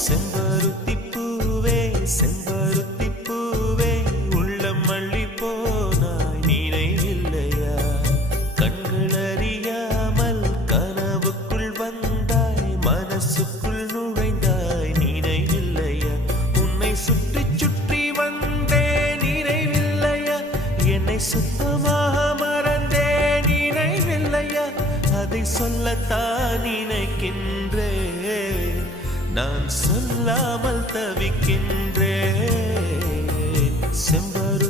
செம்பருத்தி பூவே செம்பருத்தி பூவே உள்ளம் மல்லி போனாய் நினைவில்லையா கண்கள் அறியாமல் கனவுக்குள் வந்தாய் மனசுக்குள் நுழைந்தாய் நினைவில்லையா உன்னை சுற்றி சுற்றி வந்தே நினைவில்லையா என்னை சுத்தமாக மறந்தே நினைவில்லையா அதை சொல்லத்தான் நினைக்கின்றேன் நான் சொல்லாமல் தவிக்கின்றேன் செம்பரு